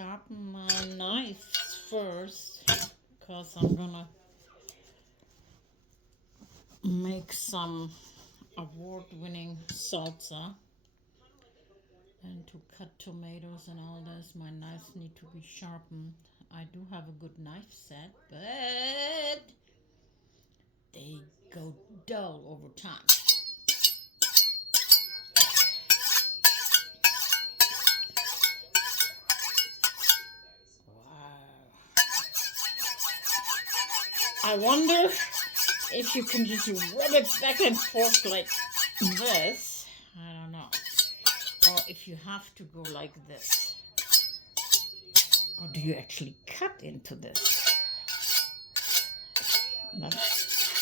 sharpen my knives first because I'm gonna make some award-winning salsa. And to cut tomatoes and all this, my knives need to be sharpened. I do have a good knife set, but they go dull over time. Wow. I wonder if you can just rub it back and forth like this. I don't know. Or if you have to go like this. Or do you actually cut into this?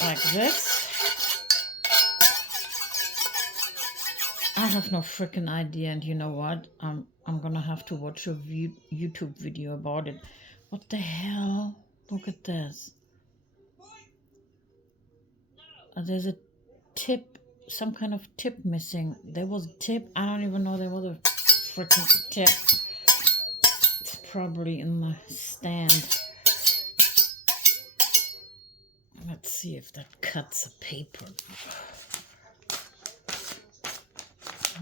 Like this? I have no freaking idea, and you know what? I'm gonna have to watch a YouTube video about it. What the hell? Look at this. There's a tip, some kind of tip missing. There was a tip. I don't even know there was a freaking tip. It's probably in the stand. Let's see if that cuts a paper.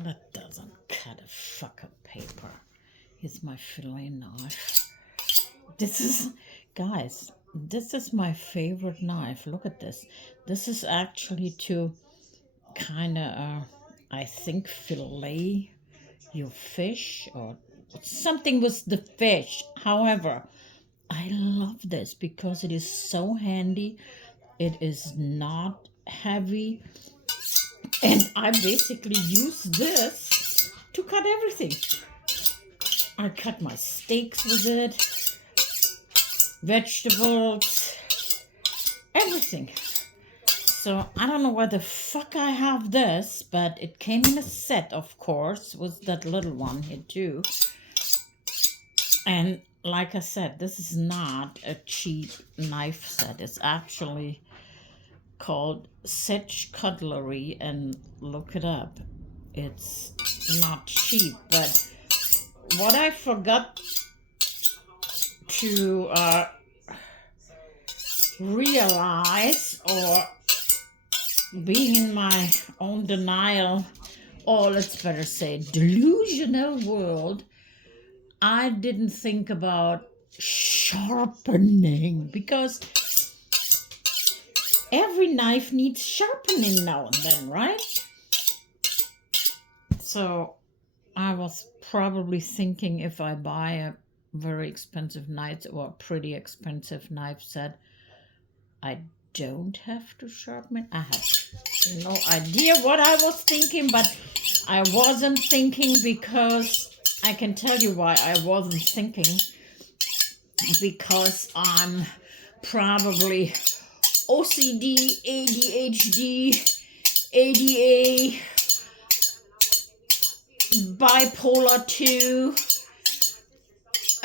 That doesn't cut a fucking paper. Here's my fillet knife. This is, guys, this is my favorite knife. Look at this. This is actually to kind of, I think, fillet your fish or something with the fish. However, I love this because it is so handy. It is not heavy. And I basically use this to cut everything. I cut my steaks with it, vegetables, everything. So I don't know where the fuck I have this, but it came in a set, of course, with that little one here too. And like I said, this is not a cheap knife set. It's actually called Sedge Cutlery, and look it up. It's not cheap, but what I forgot to realize, or being in my own denial, or let's better say delusional world, I didn't think about sharpening, because every knife needs sharpening now and then, right? So I was probably thinking, if I buy a very expensive knife or a pretty expensive knife set, I don't have to sharpen it. I have no idea what I was thinking, but I wasn't thinking, because I can tell you why I wasn't thinking. Because I'm probably OCD, ADHD, ADA, bipolar 2,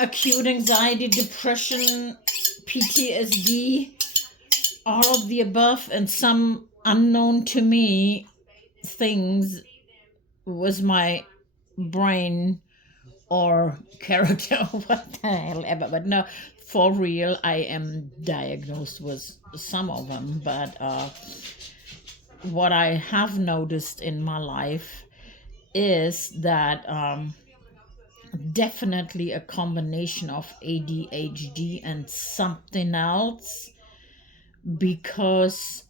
acute anxiety, depression, PTSD, all of the above, and some unknown to me things was my brain or character, what the hell ever. But no, for real, I am diagnosed with some of them. But what I have noticed in my life is that definitely a combination of ADHD and something else, because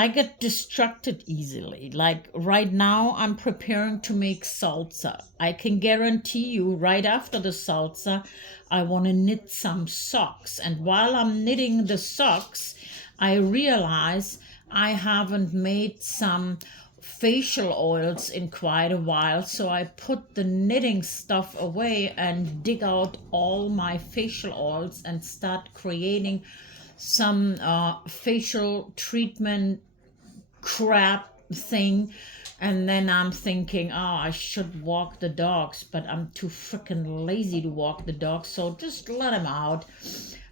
I get distracted easily. Like right now, I'm preparing to make salsa. I can guarantee you, right after the salsa, I want to knit some socks. And while I'm knitting the socks, I realize I haven't made some facial oils in quite a while. So I put the knitting stuff away and dig out all my facial oils and start creating some facial treatment crap thing. And then I'm thinking, oh, I should walk the dogs, but I'm too freaking lazy to walk the dogs, so just let them out.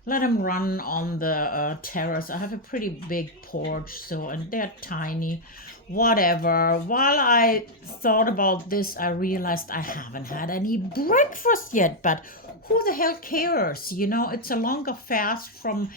let them run on the terrace. I have a pretty big porch, so, and they're tiny, whatever. While I thought about this, I realized I haven't had any breakfast yet, but who the hell cares? You know, it's a longer fast from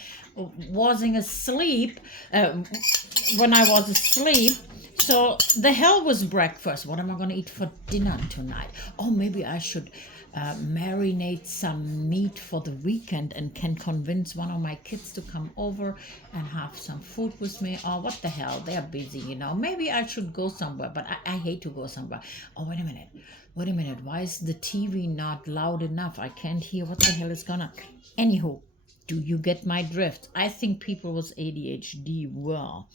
wasing asleep, when I was asleep. So the hell was breakfast. What am I going to eat for dinner tonight? Oh, maybe I should marinate some meat for the weekend and can convince one of my kids to come over and have some food with me. Oh, what the hell? They're busy, you know. Maybe I should go somewhere, but I hate to go somewhere. Oh, wait a minute. Wait a minute. Why is the TV not loud enough? I can't hear what the hell is going on. Anywho, do you get my drift? I think people with ADHD will.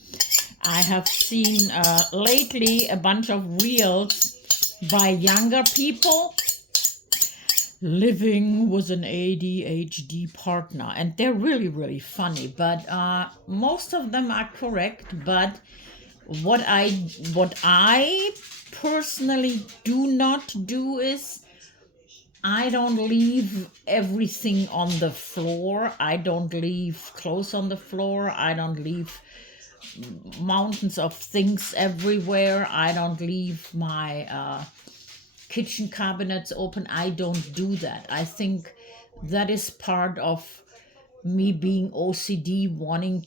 I have seen lately a bunch of reels by younger people living with an ADHD partner, and they're really, really funny. But most of them are correct. But what I personally do not do is I don't leave everything on the floor. I don't leave clothes on the floor. I don't leave mountains of things everywhere. I don't leave my kitchen cabinets open. I don't do that. I think that is part of me being OCD, wanting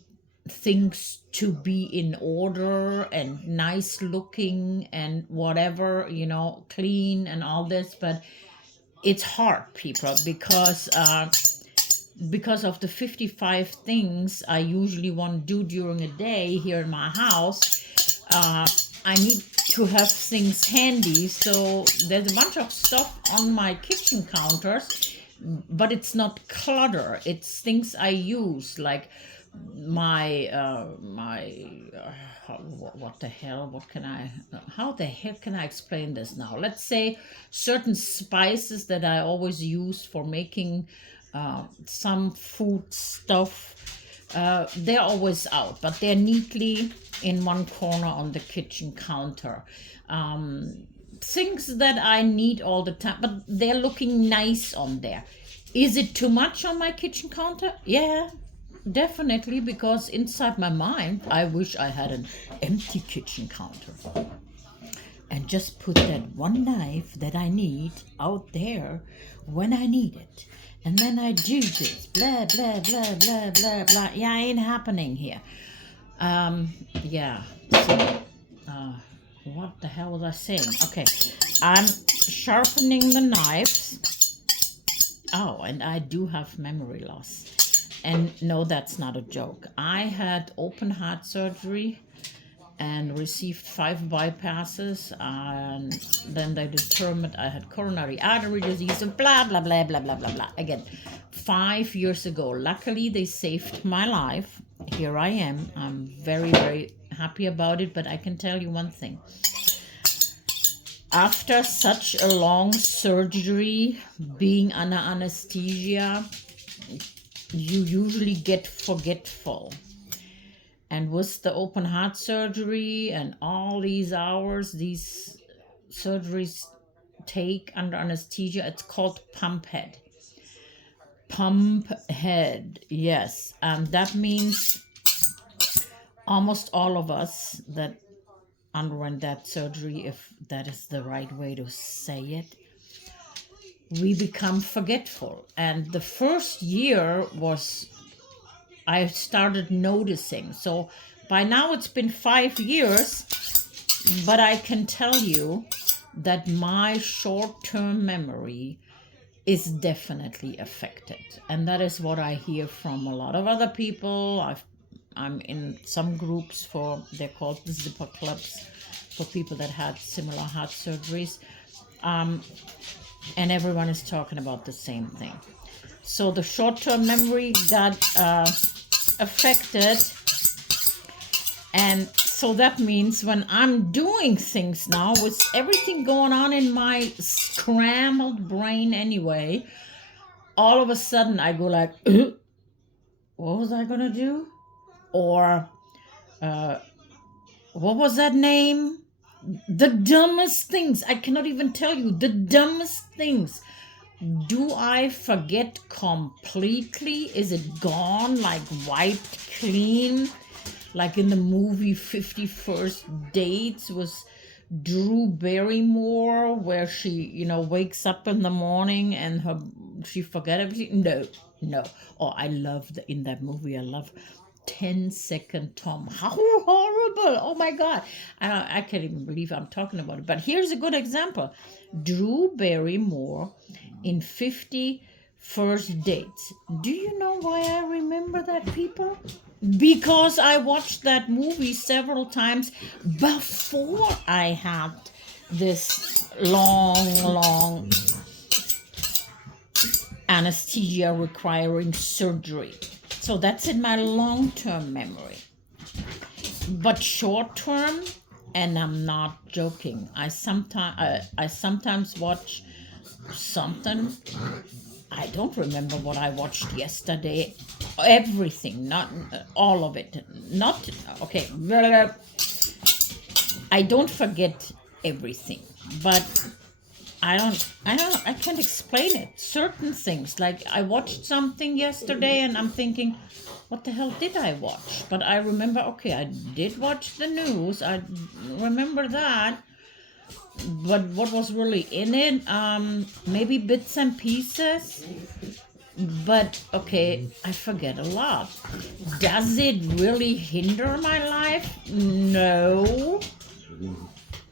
things to be in order and nice looking and whatever, you know, clean and all this. But it's hard, people, because of the 55 things I usually want to do during a day here in my house. I need to have things handy, so there's a bunch of stuff on my kitchen counters, but it's not clutter. It's things I use, like my what the hell? What can I? How the heck can I explain this now? Let's say certain spices that I always use for making some food stuff. They're always out, but they're neatly in one corner on the kitchen counter. Things that I need all the time, but they're looking nice on there. Is it too much on my kitchen counter? Yeah, definitely, because inside my mind, I wish I had an empty kitchen counter and just put that one knife that I need out there when I need it. And then I do this, blah, blah, blah, blah, blah, blah. Yeah, ain't happening here. Yeah, so, what the hell was I saying? Okay, I'm sharpening the knives. Oh, and I do have memory loss. And no, that's not a joke. I had open heart surgery and received 5 bypasses, and then they determined I had coronary artery disease and blah, blah, blah, blah, blah, blah, blah. Again, 5 years ago. Luckily, they saved my life. Here I am. I'm very, very happy about it, but I can tell you one thing. After such a long surgery, being under anesthesia, you usually get forgetful. And with the open heart surgery and all these hours these surgeries take under anesthesia, it's called pump head. Pump head, yes. And that means almost all of us that underwent that surgery, if that is the right way to say it, we become forgetful. And the first year was I started noticing. So by now it's been 5 years, but I can tell you that my short-term memory is definitely affected. And that is what I hear from a lot of other people. I'm in some groups they're called the zipper clubs, for people that had similar heart surgeries. And everyone is talking about the same thing. So the short-term memory got affected, and so that means when I'm doing things now with everything going on in my scrambled brain anyway, all of a sudden I go like, what was I gonna do? Or what was that name? The dumbest things. I cannot even tell you the dumbest things Do I forget completely? Is it gone, like wiped clean? Like in the movie 51st Dates was Drew Barrymore, where she, wakes up in the morning and she forget everything. No, no. Oh, I love in that movie. I love 10-second Tom. How horrible! Oh my God, I can't even believe I'm talking about it. But here's a good example: Drew Barrymore in 51st Dates. Do you know why I remember that, people? Because I watched that movie several times before I had this long anesthesia requiring surgery. So that's in my long term memory. But short term, and I'm not joking, I sometimes watch something. I don't remember what I watched yesterday. Everything, not all of it. Not okay. I don't forget everything, but I can't explain it. Certain things, like I watched something yesterday and I'm thinking, what the hell did I watch? But I remember, okay, I did watch the news. I remember that. But what was really in it? Maybe bits and pieces. But okay, I forget a lot. Does it really hinder my life? No.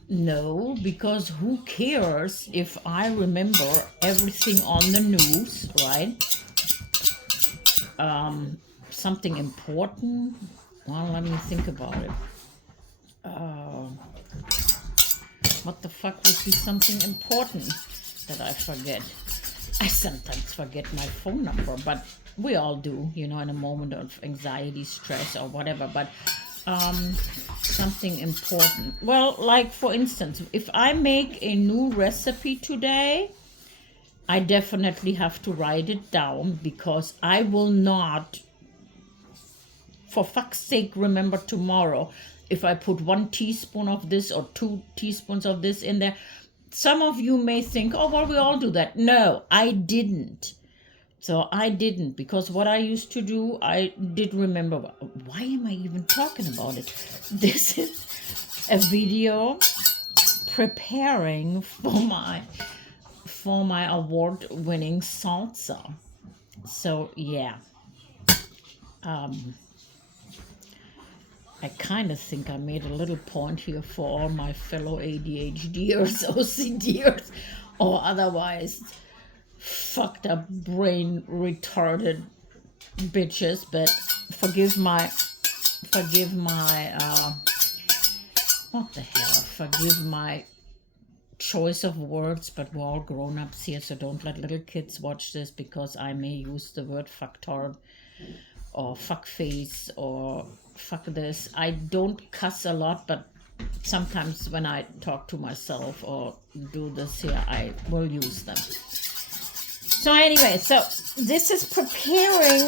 No, because who cares if I remember everything on the news, right? Something important? Well, let me think about it. What the fuck would be something important that I forget? I sometimes forget my phone number, but we all do, in a moment of anxiety, stress, or whatever. But something important. Well, like for instance, if I make a new recipe today, I definitely have to write it down because I will not, for fuck's sake, remember tomorrow if I put 1 teaspoon of this or 2 teaspoons of this in there. Some of you may think, oh, well, we all do that. No, I didn't. So I didn't, because what I used to do, I did remember. Why am I even talking about it? This is a video preparing for my award-winning salsa. So yeah, I kind of think I made a little point here for all my fellow ADHDers, OCDers, or otherwise fucked up brain retarded bitches. But forgive my what the hell, forgive my choice of words, but we're all grown-ups here, so don't let little kids watch this, because I may use the word fucktard or fuckface or fuck this. I don't cuss a lot, but sometimes when I talk to myself or do this here, I will use them. So anyway, so this is preparing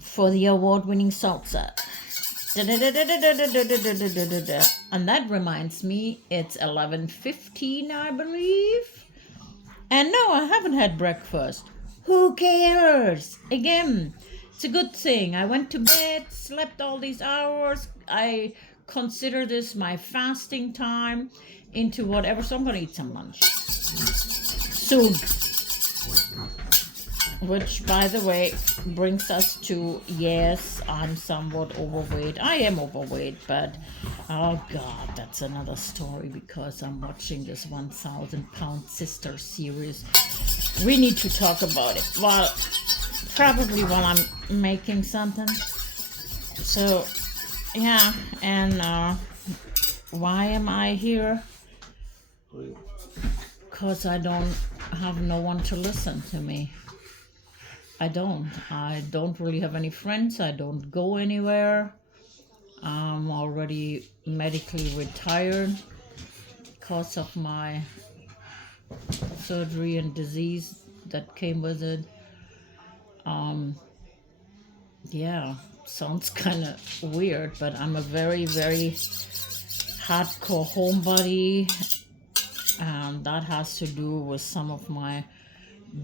for the award-winning salsa. And that reminds me, it's 11:15, I believe. And no, I haven't had breakfast. Who cares? Again, it's a good thing. I went to bed, slept all these hours. I consider this my fasting time into whatever. So I'm going to eat some lunch soon. Which, by the way, brings us to, yes, I'm somewhat overweight. I am overweight, but oh God, that's another story, because I'm watching this 1,000-pound sister series. We need to talk about it. Well, probably while I'm making something. So, yeah, and why am I here? Because I don't have no one to listen to me. I don't really have any friends. I don't go anywhere. I'm already medically retired because of my surgery and disease that came with it. Yeah, sounds kind of weird, but I'm a very, very hardcore homebody. That has to do with some of my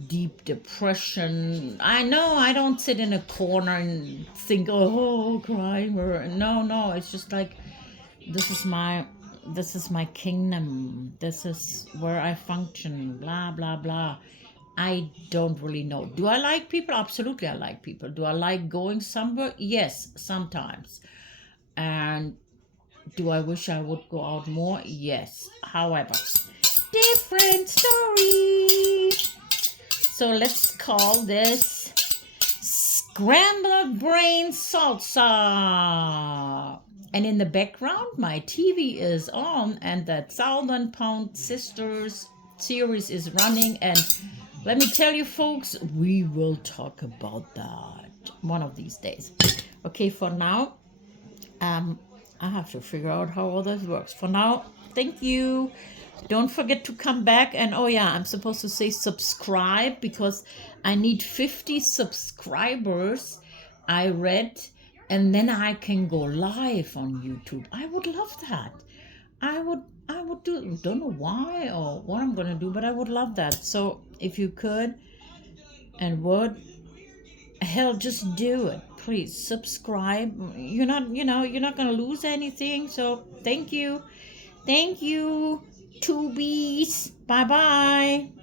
deep depression. I know I don't sit in a corner and think, oh, crying, or no, it's just like this is my kingdom. This is where I function, blah blah blah. I don't really know. Do I like people? Absolutely, I like people. Do I like going somewhere? Yes, sometimes. And do I wish I would go out more? Yes. However, different story. So let's call this Scrambled Brain Salsa. And in the background, my TV is on, and that 1,000-Pound Sisters series is running. And let me tell you, folks, we will talk about that one of these days. Okay, for now, I have to figure out how all this works. For now, thank you. Don't forget to come back. And oh yeah, I'm supposed to say subscribe because I need 50 subscribers, I read, and then I can go live on YouTube. I would love that. I would don't know why or what I'm gonna do, but I would love that. So if you could and would, hell, just do it. Please subscribe. You're not gonna lose anything. So thank you. Thank you, tubies. Bye bye.